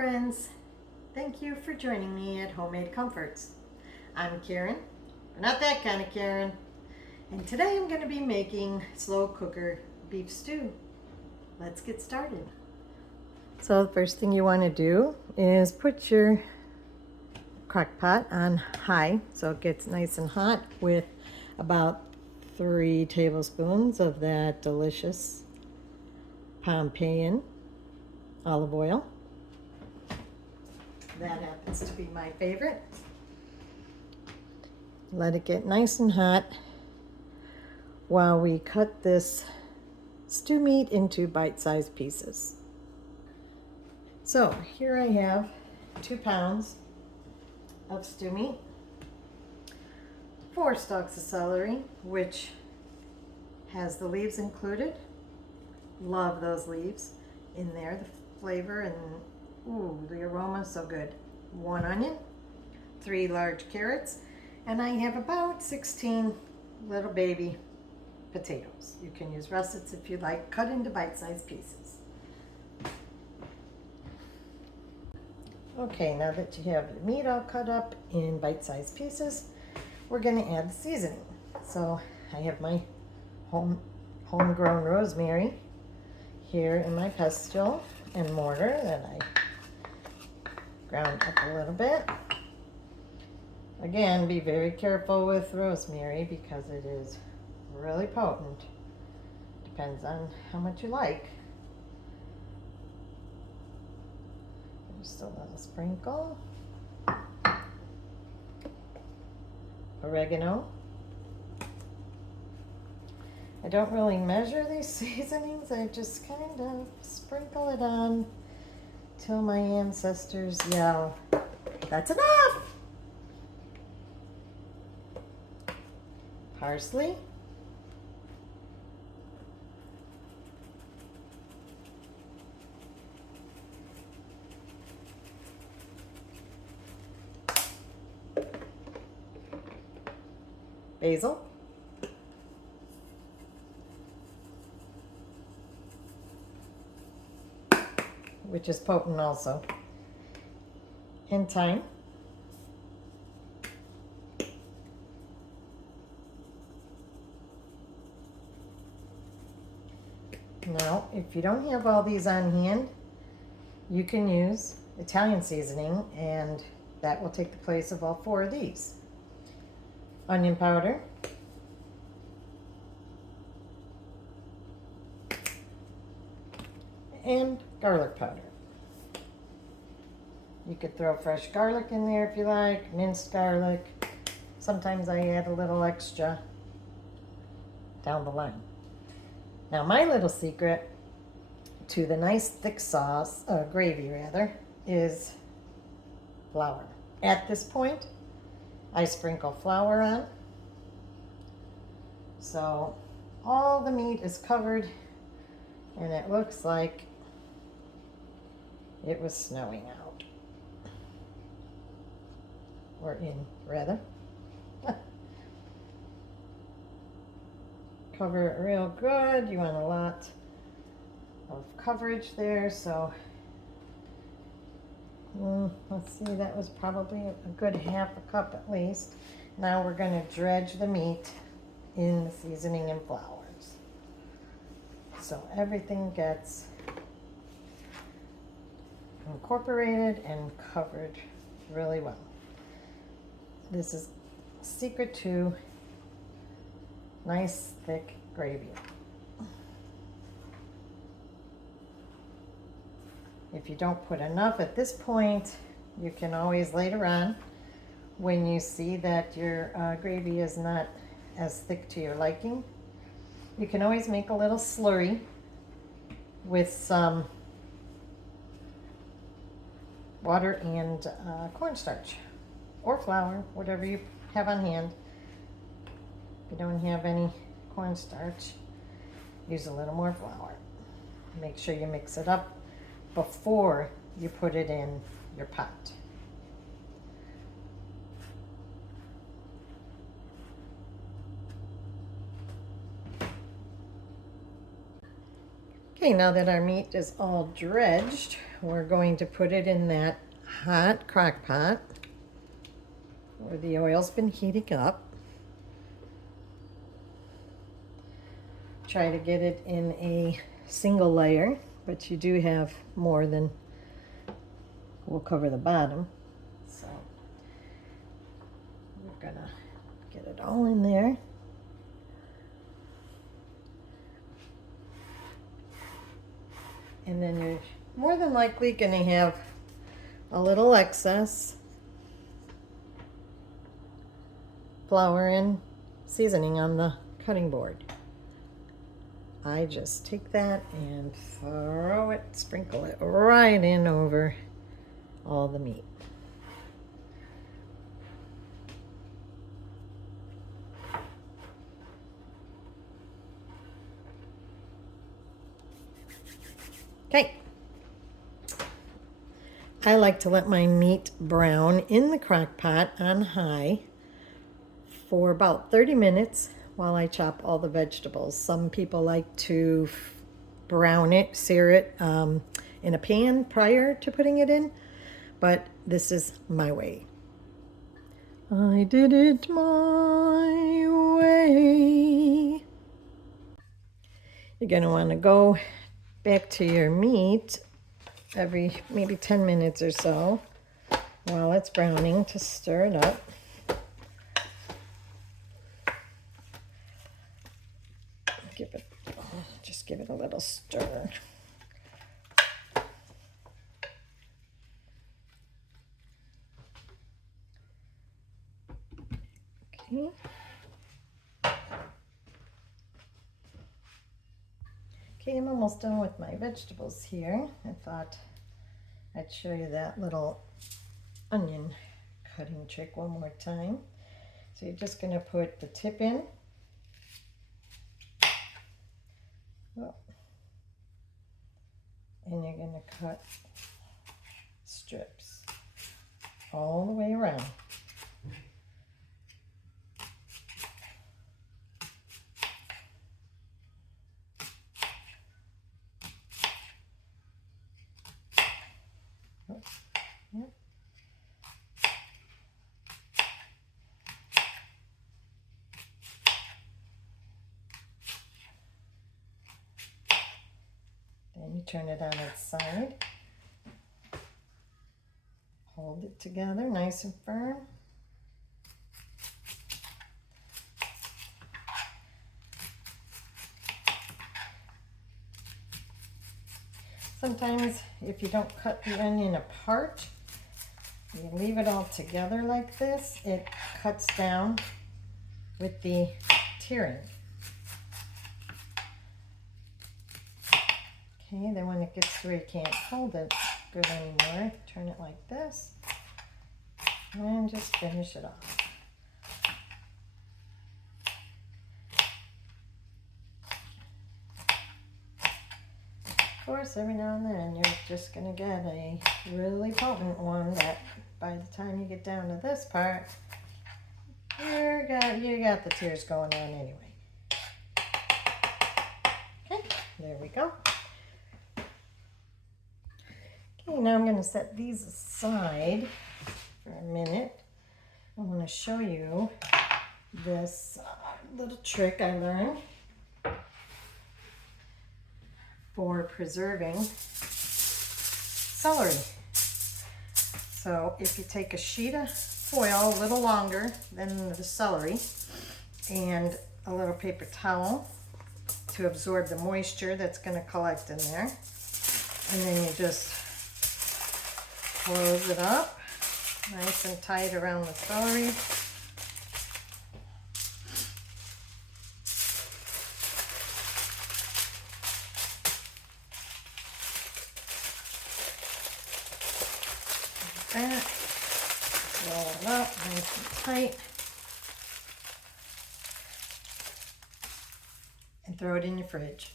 friends. Thank you for joining me at Homemade Comforts. I'm Karen, but not that kind of Karen. And today I'm going to be making slow cooker beef stew. Let's get started. So the first thing you want to do is put your crock pot on high so it gets nice and hot with about 3 tablespoons of that delicious Pompeian olive oil. That happens to be my favorite. Let it get nice and hot while we cut this stew meat into bite-sized pieces. So here I have 2 pounds of stew meat, 4 stalks of celery, which has the leaves included. Love those leaves in there, the flavor and the aroma is so good. 1 onion, 3 large carrots, and I have about 16 little baby potatoes. You can use russets if you like, cut into bite-sized pieces. Okay, now that you have the meat all cut up in bite-sized pieces, we're going to add the seasoning. So I have my homegrown rosemary here in my pestle and mortar that I ground up a little bit. Again, be very careful with rosemary because it is really potent. Depends on how much you like. Just a little sprinkle. Oregano. I don't really measure these seasonings. I just kind of sprinkle it on till my ancestors yell, "That's enough!" Parsley. Basil. Which is potent also. And thyme. Now, if you don't have all these on hand, you can use Italian seasoning, and that will take the place of all 4 of these. Onion powder. And garlic powder. You could throw fresh garlic in there if you like, minced garlic. Sometimes I add a little extra down the line. Now my little secret to the nice thick sauce, gravy rather, is flour. At this point, I sprinkle flour on. So all the meat is covered and it looks like it was snowing out. Or in, rather. Cover it real good. You want a lot of coverage there, so let's see, that was probably a good ½ a cup at least. Now we're going to dredge the meat in the seasoning and flours, so everything gets incorporated and covered really well. This is secret to nice thick gravy. If you don't put enough at this point, you can always later on, when you see that your gravy is not as thick to your liking, you can always make a little slurry with some water and cornstarch or flour, whatever you have on hand. If you don't have any cornstarch, use a little more flour. Make sure you mix it up before you put it in your pot. Okay, now that our meat is all dredged, we're going to put it in that hot crock pot where the oil's been heating up. Try to get it in a single layer, but you do have more than will cover the bottom. So we're gonna get it all in there. And then you're more than likely gonna have a little excess flour and seasoning on the cutting board. I just take that and throw it, sprinkle it right in over all the meat. Okay. I like to let my meat brown in the crock pot on high for about 30 minutes while I chop all the vegetables. Some people like to brown it, sear it in a pan prior to putting it in, but this is my way. I did it my way. You're going to want to go back to your meat every maybe 10 minutes or so while it's browning to stir it up. Just give it a little stir. Okay. Okay, I'm almost done with my vegetables here. I thought I'd show you that little onion cutting trick one more time. So you're just going to put the tip in. Oh. And you're going to cut strips all the way around. Yep. Then you turn it on its side. Hold it together nice and firm. Sometimes if you don't cut the onion apart, you leave it all together like this, it cuts down with the tearing. Okay, then when it gets to where you can't hold it good anymore, turn it like this and just finish it off. Of course, every now and then you're just going to get a really potent one that by the time you get down to this part, you got the tears going on anyway. Okay, there we go. Okay, now I'm going to set these aside for a minute. I want to show you this little trick I learned for preserving celery. So if you take a sheet of foil, a little longer than the celery, and a little paper towel to absorb the moisture that's going to collect in there, and then you just close it up nice and tight around the celery. That, roll it up nice and tight, and throw it in your fridge.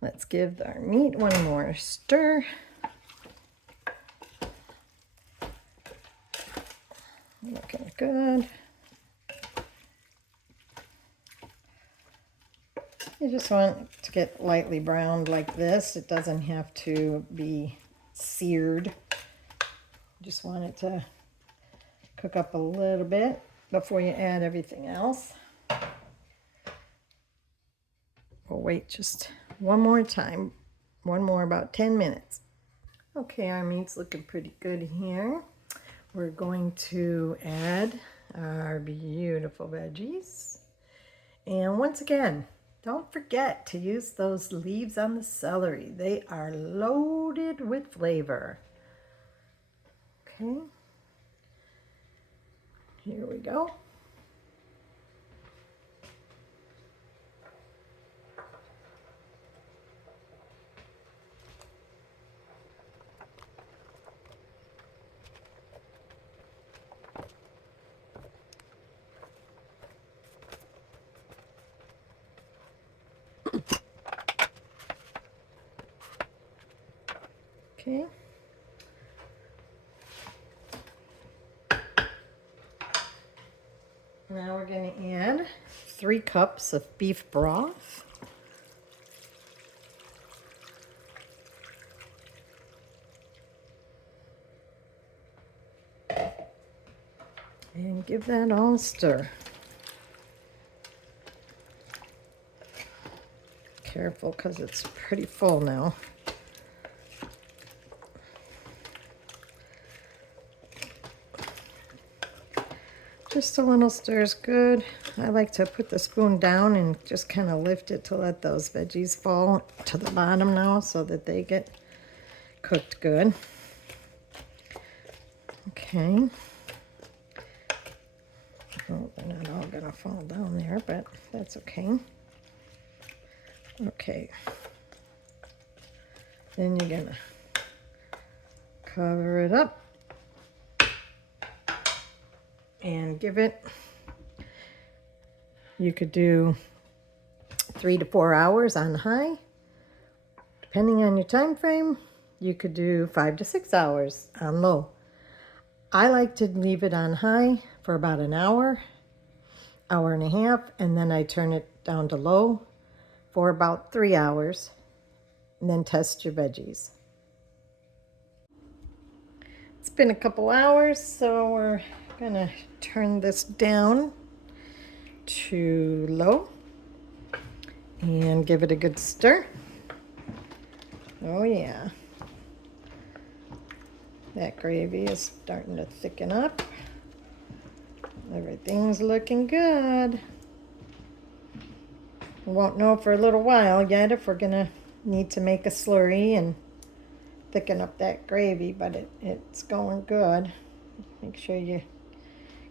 Let's give our meat one more stir. Looking good. You just want it to get lightly browned like this. It doesn't have to be seared. You just want it to cook up a little bit before you add everything else. We'll wait just one more time. One more, about 10 minutes. Okay, our meat's looking pretty good here. We're going to add our beautiful veggies. And once again, don't forget to use those leaves on the celery. They are loaded with flavor. Okay, here we go. Okay. Now we're going to add 3 cups of beef broth. And give that all a stir. Careful, because it's pretty full now. Just a little stir is good. I like to put the spoon down and just kind of lift it to let those veggies fall to the bottom now so that they get cooked good. Okay. Oh, they're not all gonna fall down there, but that's okay. Okay. Then you're gonna cover it up and give it, you could do 3 to 4 hours on high. Depending on your time frame, you could do 5 to 6 hours on low. I like to leave it on high for about an hour, hour and a half, and then I turn it down to low for about 3 hours, and then test your veggies. It's been a couple hours, so we're gonna turn this down to low and give it a good stir. Oh yeah, that gravy is starting to thicken up. Everything's looking good. We won't know for a little while yet if we're gonna need to make a slurry and thicken up that gravy, but it's going good. Make sure you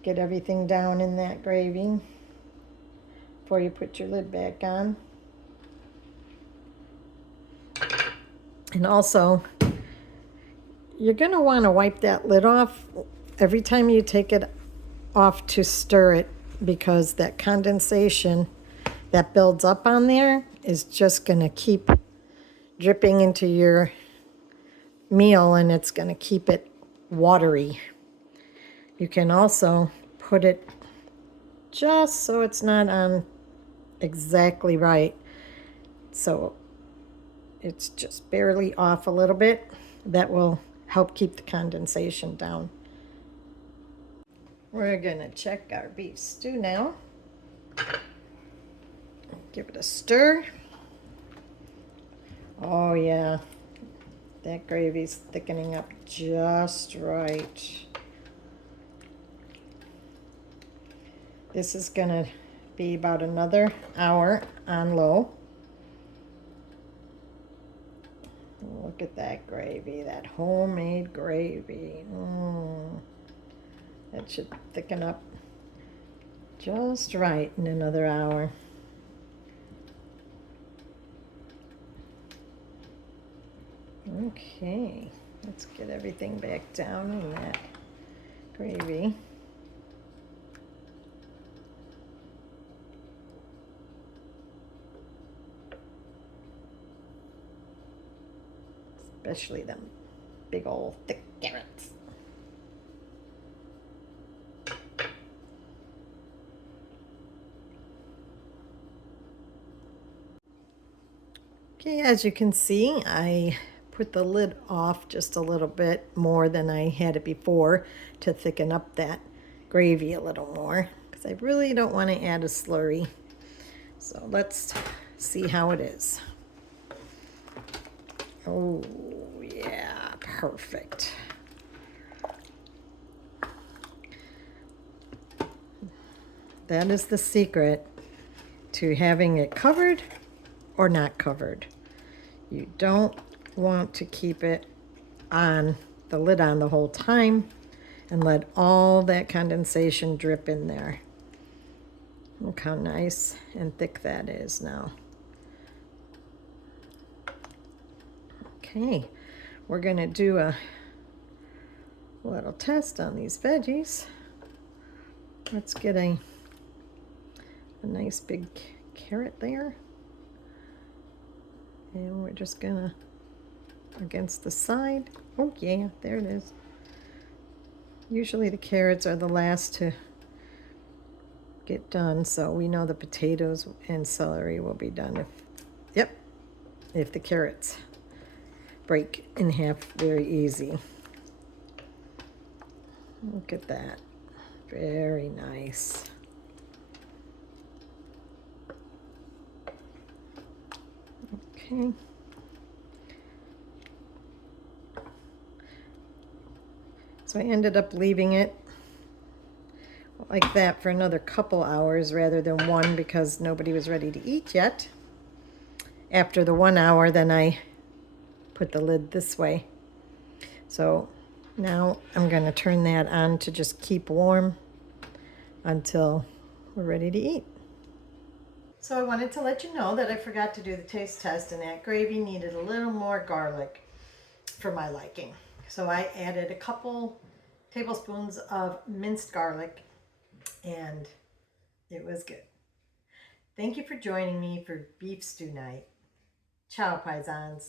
get everything down in that gravy before you put your lid back on. And also, you're going to want to wipe that lid off every time you take it off to stir it, because that condensation that builds up on there is just going to keep dripping into your meal, and it's going to keep it watery. You can also put it just so it's not on exactly right, so it's just barely off a little bit. That will help keep the condensation down. We're gonna check our beef stew now. Give it a stir. Oh yeah, that gravy's thickening up just right. This is gonna be about another hour on low. Look at that gravy, that homemade gravy. That should thicken up just right in another hour. Okay, let's get everything back down in that gravy. Especially them big old thick carrots. Okay, as you can see, I put the lid off just a little bit more than I had it before to thicken up that gravy a little more, because I really don't want to add a slurry. So let's see how it is. Oh, yeah, perfect. That is the secret to having it covered or not covered. You don't want to keep it on the lid on the whole time and let all that condensation drip in there. Look how nice and thick that is now. Okay, we're gonna do a little test on these veggies. Let's get a nice big carrot there. And we're just gonna, against the side. Oh yeah, there it is. Usually the carrots are the last to get done, so we know the potatoes and celery will be done if the carrots break in half very easy. Look at that. Very nice. Okay. So I ended up leaving it like that for another couple hours rather than one, because nobody was ready to eat yet. After the 1 hour, then I put the lid this way. So now I'm going to turn that on to just keep warm until we're ready to eat. So I wanted to let you know that I forgot to do the taste test, and that gravy needed a little more garlic for my liking. So I added a couple tablespoons of minced garlic, and it was good. Thank you for joining me for beef stew night. Ciao, paisans.